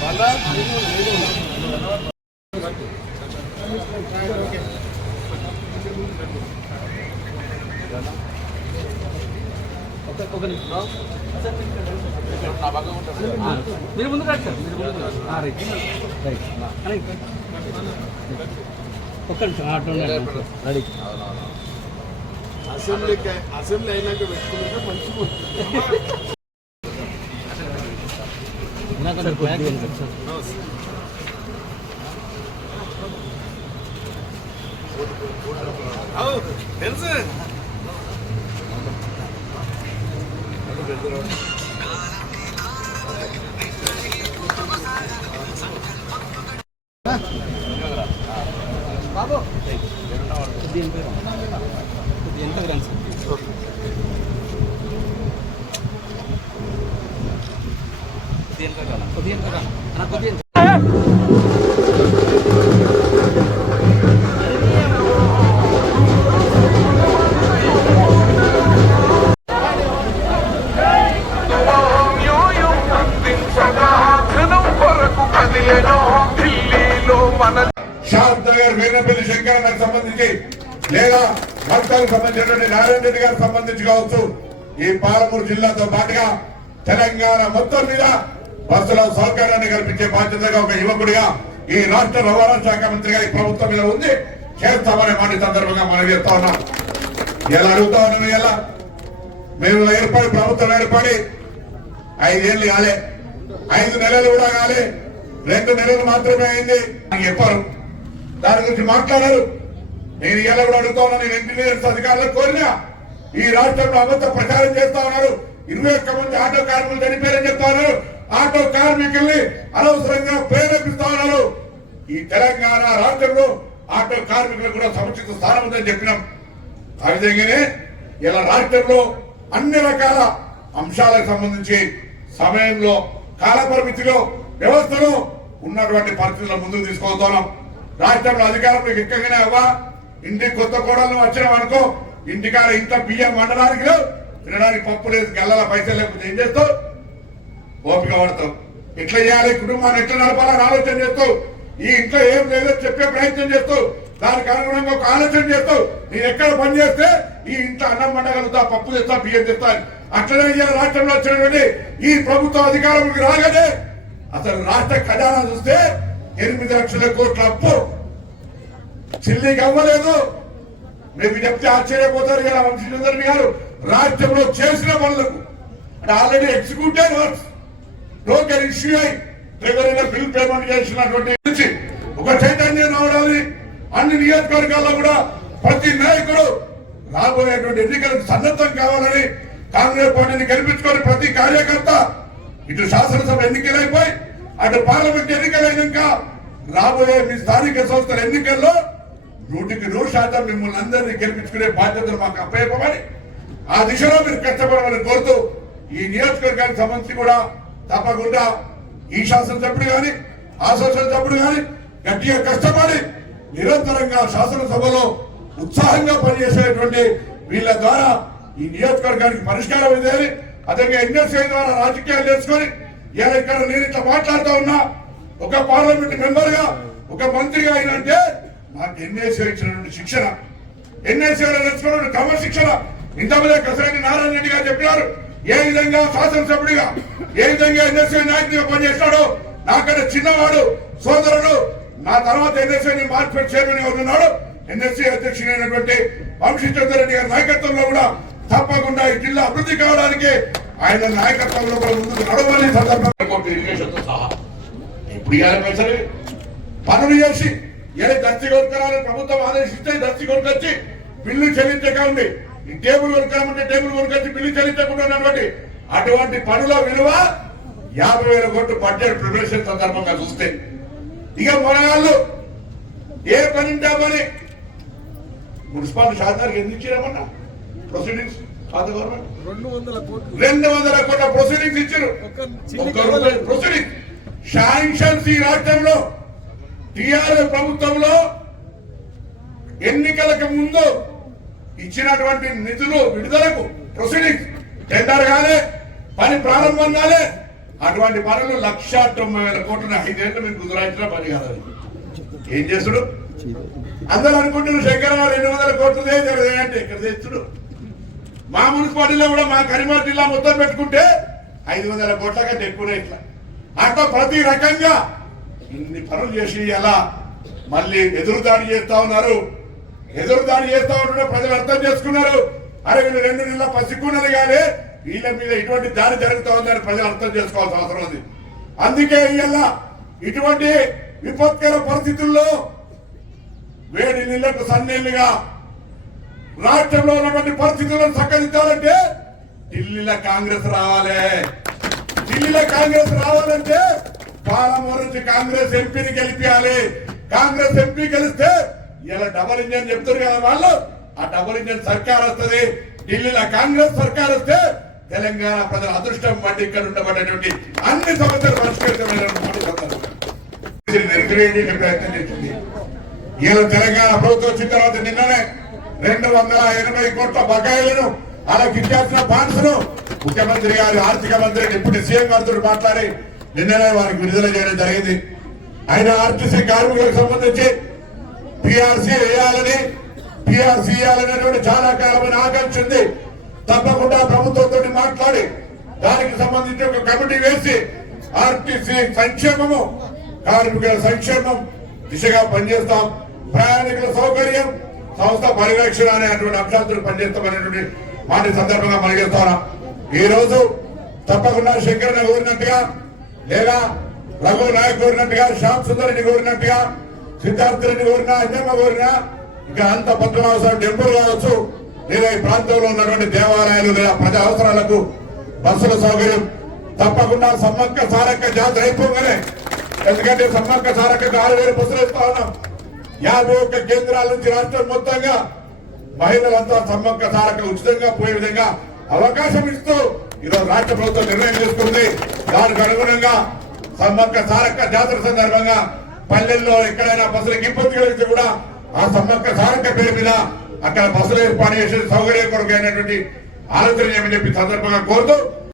బాలా మీరు ముందు రండి సార్ మీరు ముందు రైట్. రైట్. ఒక్క నిమిషం ఆటో రెడీ అసెంబ్లీ అసెంబ్లీ అయినాక పెట్టుకుంటే మంచిగా ఉంటుంది. సార్ కొద్దిగా వెనక్కి సార్. అవు, తెలుసు కొద్దిగా కొద్దిగా కొద్దిగా కొద్దిగా షాద్ నగర్ వీరపల్లి సంబంధించి లేదా భక్తులకు సంబంధించినటువంటి నారాయణ రెడ్డి గారికి సంబంధించి కావచ్చు ఈ పాలమూరు జిల్లాతో పాటుగా తెలంగాణ మొత్తం మీద బస్సుల సౌకర్యాన్ని కల్పించే బాధ్యతగా ఒక యువకుడిగా ఈ రాష్ట్ర రవాణా శాఖ మంత్రిగా ఈ ప్రభుత్వం మీద ఉంది. చేస్తామనే మాట సందర్భంగా మనం చెప్తా ఉన్నాం. ఎలా అడుగుతా ఉన్నాను ఎలా? మేము ఏర్పడి ప్రభుత్వం ఏర్పడి ఐదేళ్ళు కాలే. ఐదు నెలలు కూడా కాలే. రెండు నెలలు మాత్రమే అయింది. అని చెప్పారు. దాని గురించి మాట్లాడారు. నేను ఇలా కూడా అడుగుతా ఉన్నా నేను ఇంజనీర్స్ అధికారులకు కోరినా ఈ రాష్ట్రంలో అబద్ధ ప్రచారం చేస్తా ఉన్నారు. ఇరవై ఒక్క మంది ఆటో కార్మికులు చనిపోయారని చెప్తా ఉన్నారు. ఆటో కార్మికుల్ని అనవసరంగా ప్రేరేపిస్తా ఉన్నారు ఈ తెలంగాణ రాష్ట్రంలో ఆటో కార్మికులకు కూడా సముచిత స్థానం ఉందని చెప్పినాం. ఆ విధంగానే ఇలా రాష్ట్రంలో అన్ని రకాల అంశాలకు సంబంధించి సమయంలో కాలపరిమితిలో వ్యవస్థలు వ్యవస్థలో ఉన్నటువంటి పరిస్థితుల ముందుకు తీసుకుపోతున్నాం రాష్ట్రంలో అధికారంలో ఎక్కగానే అవ్వా ఇంటికి కొత్త కోడలు వచ్చినాం అనుకో ఇంటికాడ ఇంత బియ్యం వండడానికి తినడానికి పప్పు లేదు గల్లల పైసలు లేకపోతే ఏం చేస్తావు? ఓపిక పడతావు ఎట్లా చేయాలి? కుటుంబాన్ని ఎట్లా నడపాలని ఆలోచన చేస్తావు ఈ ఇంట్లో ఏం లేదో చెప్పే ప్రయత్నం చేస్తావు దానికి అనుగుణంగా ఒక ఆలోచన చేస్తావు నేను ఎక్కడ పని చేస్తే ఈ ఇంట్లో అన్నం పండగలుగుతా పప్పు తెస్తా బియ్యం తెస్తా అని. అట్లనే ఇవాళ రాష్ట్రంలో వచ్చినటువంటి ఈ ప్రభుత్వ అధికారంలోకి రాగానే అసలు రాష్ట్ర ఖజానా చూస్తే ఎనిమిది లక్షల కోట్ల అప్పు. చిల్లికి అవ్వలేదు మీకు చెప్తే ఆశ్చర్యపోతారు కదా వంశీచంద్ర గారు. రాష్ట్రంలో చేసిన పనులకు. అంటే already executed works token issue అయి రెగ్యులర్ బిల్ పేమెంట్ చేసినటువంటి ఒక చైతన్యం రావడాన్ని అన్ని నియోజకవర్గాల్లో కూడా ప్రతి నాయకుడు రాబోయేటువంటి ఎన్నికలకు సన్నద్ధం కావాలని కాంగ్రెస్ పార్టీని గెలిపించుకొని ప్రతి కార్యకర్త ఇటు శాసనసభ ఎన్నికలైపోయి అటు పార్లమెంట్ ఎన్నికలైనాక రాబోయే మీ స్థానిక సంస్థల ఎన్నికల్లో నూటికి నూరు శాతం మిమ్మల్ని అందరినీ గెలిపించుకునే బాధ్యతలు మాకు అప్పయ్యమని ఆ దిశలో మీరు కష్టపడమని కోరుతూ ఈ నియోజకవర్గానికి సంబంధించి కూడా తప్పకుండా ఈ శాసనసభ్యుడు గాని ఆ శాసనసభ్యుడు గాని గట్టిగా కష్టపడి నిరంతరంగా శాసనసభలో ఉత్సాహంగా పనిచేసేటువంటి వీళ్ళ ద్వారా ఈ నియోజకవర్గానికి పరిష్కారం ఇదేని అదేవిధంగా ఎన్ఎస్ఐ ద్వారా రాజకీయాలు నేర్చుకొని ఇలా ఇక్కడ నేను ఇట్లా మాట్లాడుతూ ఉన్నా ఒక పార్లమెంట్ మెంబర్గా ఒక మంత్రిగా అయినంటే నాకు ఎన్ఎస్ఐ ఇచ్చినటువంటి శిక్షణ. ఎన్ఎస్ఐ నేర్చుకున్న క్రమశిక్షణ ఇంతమంది కసరెడ్డి నారాయణ రెడ్డి గారు చెప్పినారు ఏ విధంగా శాసనసభ్యుడిగా ఏ విధంగా ఎన్ఎస్ఐ నాయకుడిగా పనిచేస్తాడో నాకన్నా చిన్నవాడు సోదరుడు నా తర్వాత ఎన్ఎస్ఐ మార్కెట్ చైర్మన్ ఉన్నాడు. ఎన్ఎస్సీ అధ్యక్షుడైనటువంటి వంశీచంద్ర రెడ్డి గారి నాయకత్వంలో కూడా తప్పకుండా ఈ జిల్లా అభివృద్ధి కావడానికి ఆయన నాయకత్వంలో కూడా ముందుకు నడవాలి సందర్భంగా ఇప్పుడు ఇవాళ పనులు చేసి ఏ దర్శి కొనుక్కరాలని ప్రభుత్వం ఆదేశిస్తే దర్శి కొనుకొచ్చి బిల్లు చెల్లించక ఉంది ఈ టేబుల్ కొనుక్కామంటే టేబుల్ కొనుకొచ్చి బిల్లు చెల్లించకుండా ఉన్నటువంటి అటువంటి పనుల విలువ యాభై వేల కోట్లు బడ్జెట్ ప్రిపరేషన్ సందర్భంగా చూస్తే. ఇక మనగాళ్ళు ఏ పని ఉంటే పని. మున్సిపాలిటీ శాతానికి ఎందుకు ఇచ్చారమన్నా ప్రొసీడింగ్స్ పాత గవర్నమెంట్ రెండు వందల కోట్లు. ప్రొసీడింగ్స్ ఇచ్చారు. ప్రొసీడింగ్ శాంక్షన్స్ ఈ రాష్ట్రంలో. టిఆర్ఎస్ ప్రభుత్వంలో ఎన్నికలకు ముందు ఇచ్చినటువంటి నిధులు విడుదలకు ప్రొసీడింగ్స్ టెండర్ కాలే. పని ప్రారంభం కాలే అటువంటి పనులు లక్ష తొంభై వేల కోట్ల ఐదేళ్ళు మీకు గుజరాత్లో పని కాదు ఏం చేస్తుడు? అందరూ అనుకుంటున్నారు శంకర్ రెండు వందల కోట్లు అంటే ఇక్కడ తెచ్చుడు. మా మున్సిపాలిటీలో కూడా మా కరీంనగర్ జిల్లా మొత్తం పెట్టుకుంటే ఐదు వందల కోట్ల కంటే ఎక్కువనే ఇట్లా. అట్లా ప్రతి రకంగా ఇన్ని పనులు చేసి ఎలా మళ్ళీ ఎదురుదాడి చేస్తా ఉన్నారు. ఎదురుదాడి చేస్తా ఉంటుంటే ప్రజలు అర్థం చేసుకున్నారు. అరే వీళ్ళు రెండు నెలల పసిక్కున్నది కానీ వీళ్ళ మీద ఇటువంటి దారి జరుగుతూ ఉందని ప్రజలు అర్థం చేసుకోవాల్సిన అవసరం ఉంది. అందుకే ఇవాళ ఇటువంటి విపత్కర పరిస్థితుల్లో వేడి నీళ్ళకు సన్నీళ్ళుగా రాష్ట్రంలో ఉన్నటువంటి పరిస్థితులను చక్కదిద్దాలంటే ఢిల్లీలో కాంగ్రెస్ రావాలి. ఢిల్లీలో కాంగ్రెస్ రావాలంటే పాలమూరు నుంచి కాంగ్రెస్ ఎంపీని గెలిపించాలి కాంగ్రెస్ ఎంపీ గెలిస్తే ఇలా డబల్ ఇంజన్ చెప్తారు కదా వాళ్ళు. ఆ డబల్ ఇంజన్ సర్కార్ వస్తుంది. ఢిల్లీలో కాంగ్రెస్ సర్కార్ వస్తే తెలంగాణ ప్రజల అదృష్టం వంటి ఇక్కడ ఉండబడేటువంటి అన్ని సమస్యలు పరిష్కరించబడిన నిర్క్రియేట్ ప్రయత్నం చేసింది. తెలంగాణ ప్రభుత్వం వచ్చిన తర్వాత నిన్ననే రెండు వందల ఎనభై కోట్ల బకాయిలను అలాగే ఇచ్చాల్సిన బాండ్స్ ముఖ్యమంత్రి గారు ఆర్థిక మంత్రి డిప్యూటీ సీఎం గారితో మాట్లాడి నిన్ననే వారికి విడుదల చేయడం జరిగింది. ఆయన ఆర్టీసీ కార్మికులకు సంబంధించి పిఆర్సీ వేయాలని పిఆర్సీ వేయాలనేటువంటి చాలా కాలమైన ఆకాంక్ష ఉంది. తప్పకుండా ప్రభుత్వంతో మాట్లాడి దానికి సంబంధించి ఒక కమిటీ వేసి ఆర్టీసీ సంక్షేమము కార్మికుల సంక్షేమం దిశగా పనిచేస్తాం. ప్రయాణికుల సౌకర్యం సంస్థ పరిరక్షణ అనేటువంటి అంశాలతో పనిచేస్తామనేటువంటి మాట సందర్భంగా మనగిస్తాం ఈ రోజు తప్పకుండా శంకరన్న కోరినట్టుగా లేదా రఘు నాయక్ కోరినట్టుగా శ్యామ్ సుందరిని కోరినట్టుగా సిద్ధార్థ కోరినా అన్నమ్మ కోరినా ఇంకా అంత పద్మనాభ టెంపుల్ కావచ్చు లేదా ఈ ప్రాంతంలో ఉన్నటువంటి దేవాలయాలు లేదా ప్రజా అవసరాలకు బస్సుల సౌకర్యం తప్పకుండా సమ్మక్క సారక్క జాతర అయిపోగానే ఎందుకంటే సమ్మక్క సారక్క ఆరు వేలు బస్సులు ఇస్తా ఉన్నాం. యాభై ఒక్క కేంద్రాల నుంచి రాష్ట్రం మొత్తంగా మహిళలంతా సమ్మక్క సారక్క ఉచితంగా పోయే విధంగా అవకాశం ఇస్తూ ఈరోజు రాష్ట్ర ప్రభుత్వం నిర్ణయం తీసుకుంది దానికి అనుగుణంగా సమ్మక్క సారక్క జాతర సందర్భంగా పల్లెల్లో ఎక్కడైనా బస్సులకు ఇబ్బంది కలిగితే కూడా ఆ సమ్మక్క సారక్క పేరు మీద అక్కడ బస్సులు ఏర్పాటు చేసే సౌకర్యం కొరకు అయినటువంటి ఆలోచన ఏమని చెప్పి సందర్భంగా కోరుతూ